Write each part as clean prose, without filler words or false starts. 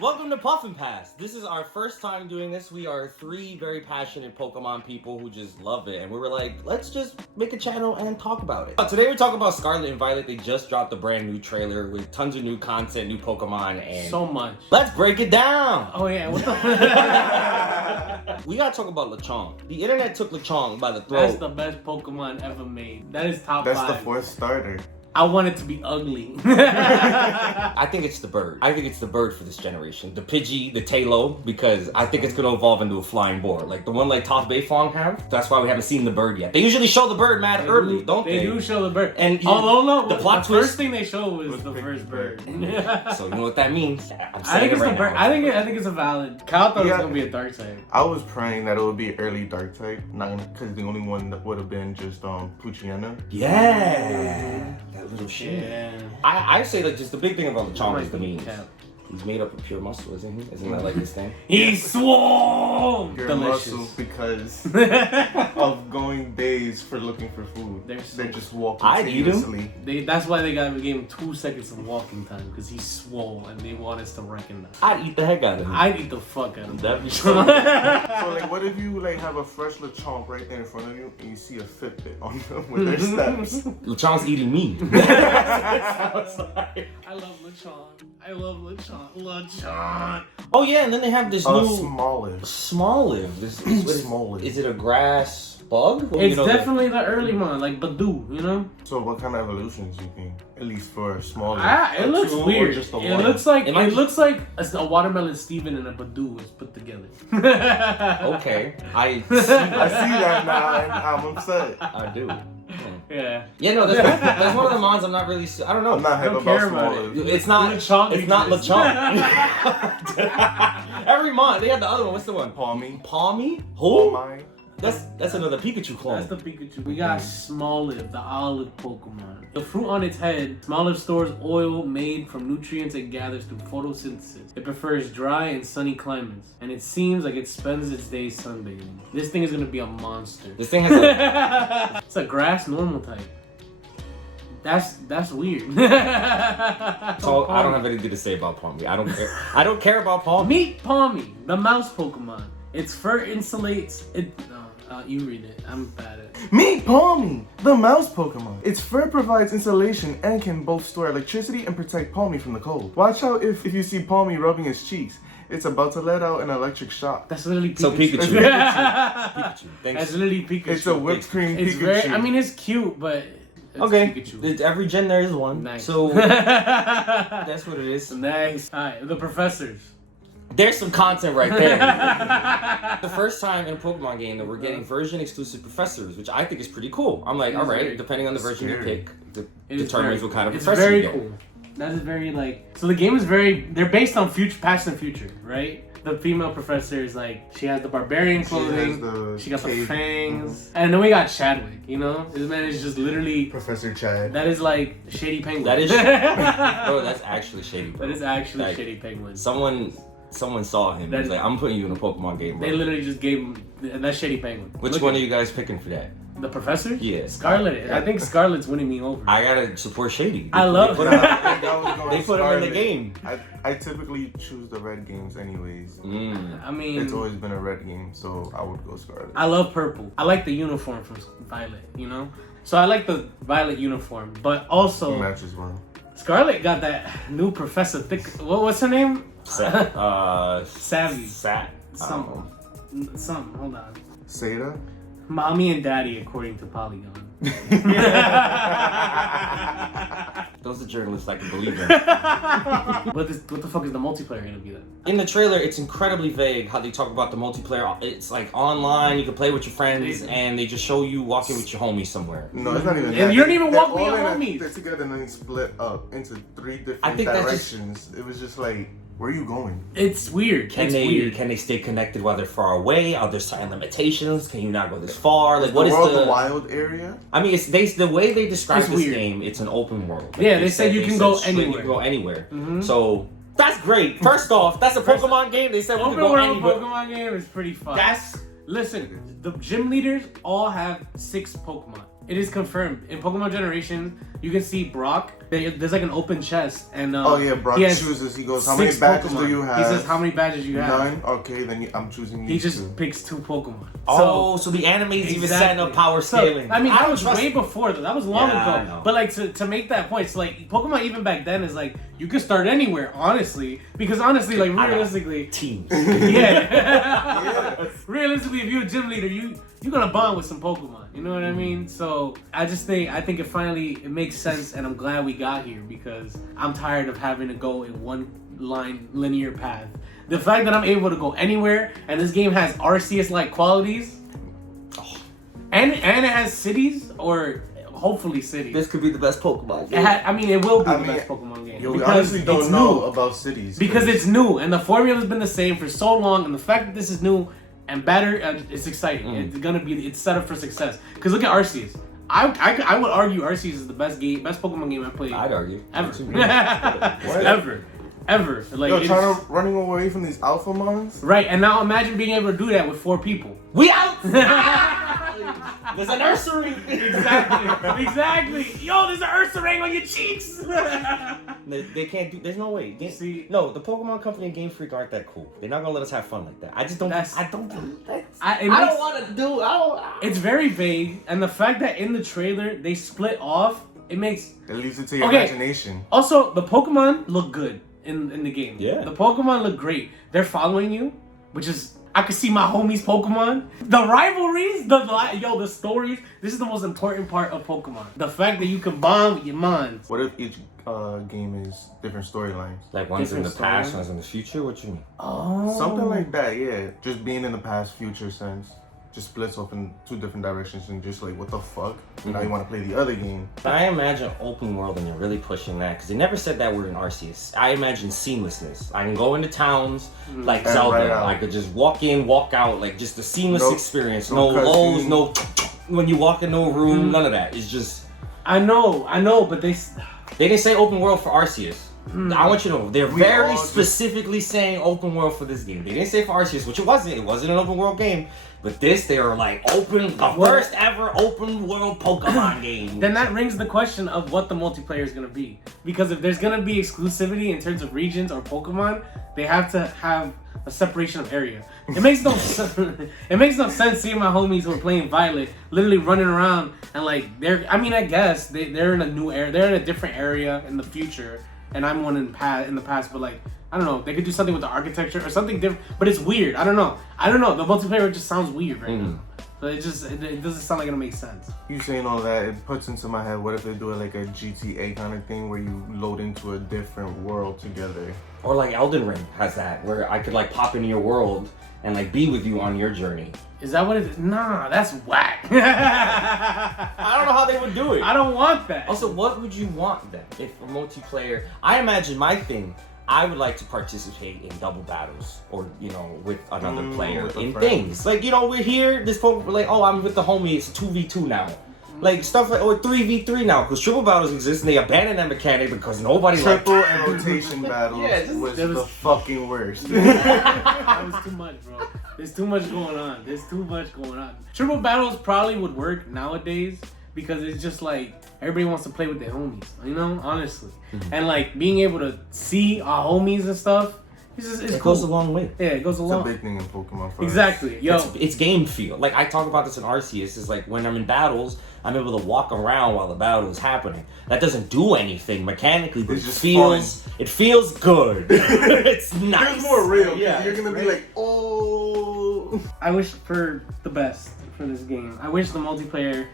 Welcome to Puffin Pass. This is our first time doing this. We are three very passionate Pokemon people who just love it. And we were like, let's just make a channel and talk about it. Today we're talking about Scarlet and Violet. They just dropped a brand new trailer with tons of new content, new Pokemon, and so much. Let's break it down. Oh yeah, what the We gotta talk about Lechonk. The internet took Lechonk by the throat. That's the best Pokemon ever made. That is top 5. That's the fourth starter. I want it to be ugly. I think it's the bird. I think it's the bird for this generation. The Pidgey, the Talo, because I think it's gonna evolve into a flying boar. Like the one like Top Bayfong have. That's why we haven't seen the bird yet. They usually show the bird mad early, don't they? They do show the bird. And the plot twist. First thing they show was the first bird. So you know what that means? I think it's the bird. I think it's a valid. Kyle thought it was gonna be a dark type. I was praying that it would be early dark type, not because the only one that would have been just Puchiana. Yeah, that little shit. Yeah. I say like just the big thing about Lechonk is the memes. He's made up of pure muscle, isn't he? Isn't that like his thing? He's swole! Pure muscle because of going days for looking for food. They're just walking continuously. That's why they gave him 2 seconds of walking time, because he's swole and they want us to recognize. I'd eat the heck out of him. I'd eat the fuck out of him. That'd be so like, what if you like have a fresh Lechonk right there in front of you and you see a Fitbit on them with their steps? Lechonk's eating me. I love Lechonk. I love Lechonk. Lechonk. Oh yeah, and then they have this new Smoliv. Smoliv. Smoliv. Is it a grass bug? It's definitely the early one, like Badoo, you know? So what kind of evolutions you think? At least for a Smoliv. It looks weird. Just a it looks like a watermelon Steven and a Badoo is put together. Okay. I see that now and I'm upset. I do. Yeah. Yeah, no, that's one of the mons I'm not really. I don't know. I'm not hyped about Smoliv. It's not Lechonk. It's not Lechonk. Every mon, they have the other one. What's the one? Palmy. Palmy? Who? Palmy. That's another Pikachu clone. That's the Pikachu. We got Smoliv, the olive Pokemon. The fruit on its head, Smoliv stores oil made from nutrients it gathers through photosynthesis. It prefers dry and sunny climates, and it seems like it spends its days sunbathing. This thing is gonna be a monster. This thing has a... It's a grass normal type. That's weird. So I don't have anything to say about Palmy. I don't care. I don't care about Palmy. Meet Palmy, the mouse Pokemon. Its fur insulates it. You read it. I'm bad at it. Meet Palmy, the mouse Pokemon. Its fur provides insulation and can both store electricity and protect Palmy from the cold. Watch out if you see Palmy rubbing his cheeks. It's about to let out an electric shock. That's literally Pikachu. So Pikachu. Pikachu. Thanks. That's literally Pikachu. It's a whipped cream It's Pikachu. I mean, it's cute, but it's okay. Pikachu. Every gen there is one. Nice. So that's what it is. Nice. Alright, the professors. There's some content right there. The first time in a Pokemon game that we're getting version exclusive professors, which I think is pretty cool. I'm like, alright, depending on the version you pick, determines what kind of professor you get. It's very cool. That is very so the game is they're based on past and future, right? The female professor is like, she has the barbarian clothing, she got the fangs, and then we got Chadwick, you know? This man is just literally... Professor Chad. That is like Shady Penguin. That is... Bro, that's actually Shady, bro. That is actually Shady Penguin. Someone saw him. He's like, I'm putting you in a Pokemon game, bro. They literally just gave him... That's Shady Penguin. Which one are you guys picking for that? The professor? Yeah. Scarlet. I think Scarlet's winning me over. I gotta support Shady. I love it. They put him in the game. I typically choose the red games anyways. I mean... It's always been a red game, so I would go Scarlet. I love purple. I like the uniform from Violet, you know? So I like the Violet uniform, but also... It matches well. Scarlet got that new Professor Thick... What's her name? Savvy. Something. Hold on. Seda? Mommy and Daddy, according to Polygon. Those are journalists I can believe in. What the fuck is the multiplayer gonna be then? In the trailer, it's incredibly vague how they talk about the multiplayer. It's like online, you can play with your friends, and they just show you walking with your homies somewhere. No, it's not even that. You don't even walk with your homies. They're together and then they split up into 3 different directions. It was just like, where are you going? It's weird. Can they stay connected while they're far away? Are there certain limitations? Can you not go this far? Like, what is the wild area? I mean, it's the way they describe this game. It's an open world. Like yeah, they said you can go anywhere. You can go anywhere. So that's great. First off, that's a Pokemon game. They said we can go anywhere. Pokemon game is pretty fun. Listen, the gym leaders all have 6 Pokemon. It is confirmed. In Pokemon Generation, you can see Brock. There's like an open chest, and Brock chooses. He goes, "How many badges do you have?" He says, "How many badges you have?" 9. Okay, then I'm choosing. He just picks 2 Pokemon. So the anime's even setting up power scaling. I mean, that was way before though. That was long ago. know. But like to make that point, so like Pokemon even back then is like you could start anywhere, honestly. Because honestly, like realistically, teams. Yeah. Realistically, if you're a gym leader, you're gonna bond with some Pokemon. You know what I mean? So I think it makes sense, and I'm glad we got here because I'm tired of having to go in one line linear path. The fact that I'm able to go anywhere, and this game has Arceus-like qualities, and it has cities, or hopefully cities. This could be the best Pokemon game. It will be the best Pokemon game. We honestly don't know about cities. Because it's new, and the formula's been the same for so long, and the fact that this is new and better, it's exciting. It's set up for success. Because look at Arceus. I would argue Arceus is the best Pokemon game I've played. I'd argue. Ever. Like, running away from these alpha mons? Right, and now imagine being able to do that with 4 people. We out! There's a nursery! Exactly! Yo, there's an Ursaring on your cheeks! They can't do. There's no way. The Pokemon Company and Game Freak aren't that cool. They're not gonna let us have fun like that. I just don't. I don't want to do. It's very vague, and the fact that in the trailer they split off, it leaves it to your imagination. Also, the Pokemon look good in the game. Yeah. The Pokemon look great. They're following you, which is. I could see my homies Pokemon. The rivalries, the stories. This is the most important part of Pokemon. The fact that you can bond with your mons. What if each game is different storylines? Like one's in the past, one's in the future? What you mean? Oh. Something like that, yeah. Just being in the past, future sense. Just splits off in 2 different directions and just like, what the fuck? Now you want to play the other game. I imagine open world and you're really pushing that because they never said that word in Arceus. I imagine seamlessness. I can go into towns like Zelda. I could just walk in, walk out, like just a seamless experience. No lows, no when you walk into a room, none of that. It's just. I know, but they didn't say open world for Arceus. I want you to know, they're very specifically saying open world for this game. They didn't say for Arceus, which it wasn't. It wasn't an open world game. But this, they are like the first ever open world Pokemon game. Then that rings the question of what the multiplayer is going to be. Because if there's going to be exclusivity in terms of regions or Pokemon, they have to have a separation of area. It makes no sense seeing my homies who are playing Violet literally running around and like I guess they're in a new area. They're in a different area in the future. And I'm one in the past, but like, I don't know. They could do something with the architecture or something different, but it's weird. I don't know. The multiplayer just sounds weird right now. So it doesn't sound like it'll make sense. You saying all that, it puts into my head, what if they do it like a GTA kind of thing where you load into a different world together? Or like Elden Ring has that, where I could like pop into your world and like be with you on your journey. Is that what it is? Nah, that's whack. I don't know how they would do it. I don't want that. Also, what would you want then if a multiplayer? I imagine my thing. I would like to participate in double battles, or with another player in things like we're here. This Pokemon, like I'm with the homie. It's a 2v2 now. Like stuff like, or 3v3 now, because triple battles exist and they abandoned that mechanic because nobody triple and rotation battles was the fucking worst. That was too much, bro. There's too much going on. Triple battles probably would work nowadays because it's just like everybody wants to play with their homies, honestly. And like being able to see our homies and stuff. It goes a long way. Yeah, it goes a long way. It's a big thing in Pokemon for Exactly. us. Yo. It's game feel. Like I talk about this in Arceus. It's like when I'm in battles, I'm able to walk around while the battle is happening. That doesn't do anything mechanically, but it feels good. It's nice. It's more real. Yeah, you're gonna be like, oh. I wish for the best for this game. I wish the multiplayer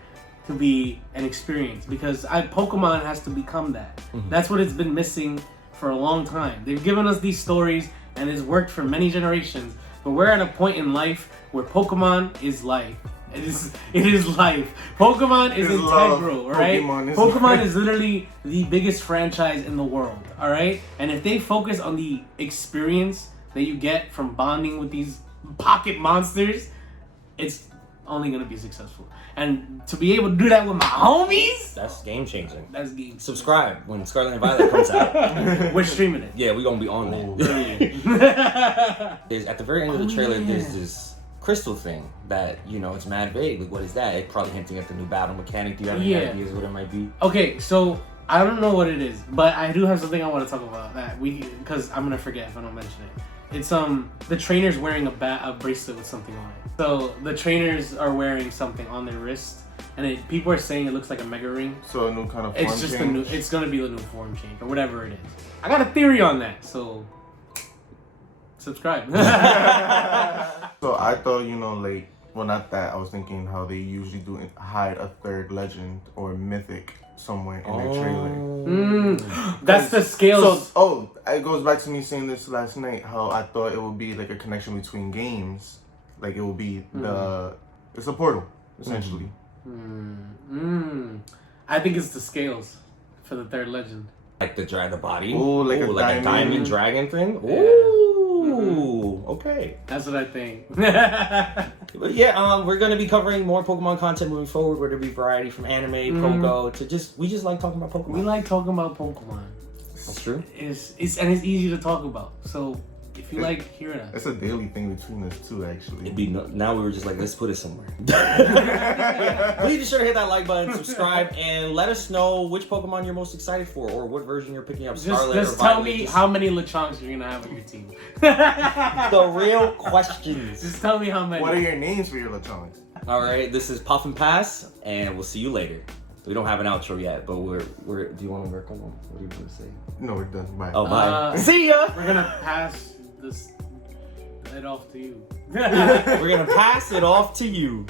to be an experience because Pokemon has to become that. That's what it's been missing for a long time. They've given us these stories and it's worked for many generations, but we're at a point in life where Pokemon is life. It is life. Pokemon is integral, right? Pokemon is literally the biggest franchise in the world, all right? And if they focus on the experience that you get from bonding with these pocket monsters, it's only gonna be successful. And to be able to do that with my homies, that's game changing. That's game. Subscribe when Scarlet and Violet comes out. We're streaming it. Yeah, we're gonna be on that. At the very end of the trailer, there's this crystal thing that, you know, it's mad vague. Like, what is that? It's probably hinting at the new battle mechanic. Do you have any ideas what it might be? Okay, so I don't know what it is, but I do have something I want to talk about that because I'm gonna forget if I don't mention it. It's the trainer's wearing a bracelet with something on it. So the trainers are wearing something on their wrist, and people are saying it looks like a mega ring. So a new kind of form It's just change? it's gonna be the new form change or whatever it is. I got a theory on that, so subscribe. So I thought, you know, like, well, not that. I was thinking how they usually do hide a third legend or mythic somewhere in their trailer. That's the scales. So, it goes back to me saying this last night, how I thought it would be like a connection between games. Like, it will be it's a portal, essentially. I think it's the scales for the third legend. Like the body? Ooh, like a diamond dragon thing? Yeah. Ooh, okay. That's what I think. But yeah, we're gonna be covering more Pokemon content moving forward, whether it be variety from anime, Pogo, to we just like talking about Pokemon. We like talking about Pokemon. That's true. It's easy to talk about. So if you like hearing us, It's a daily thing between us two, actually. It'd be now we were just like, let's put it somewhere. Please be sure to hit that like button, subscribe, and let us know which Pokemon you're most excited for, or what version you're picking up. Scarlet just or tell Violet. me how many Lechonks you're gonna have on your team. The real questions. Just tell me how many. What are your names for your Lechonk? All right, this is Puffin Pass, and we'll see you later. We don't have an outro yet, but we're. Do you want to work on them? What do you want to say? No, we're done. Bye. Oh, bye. See ya. We're gonna pass it off to you. We're gonna pass it off to you.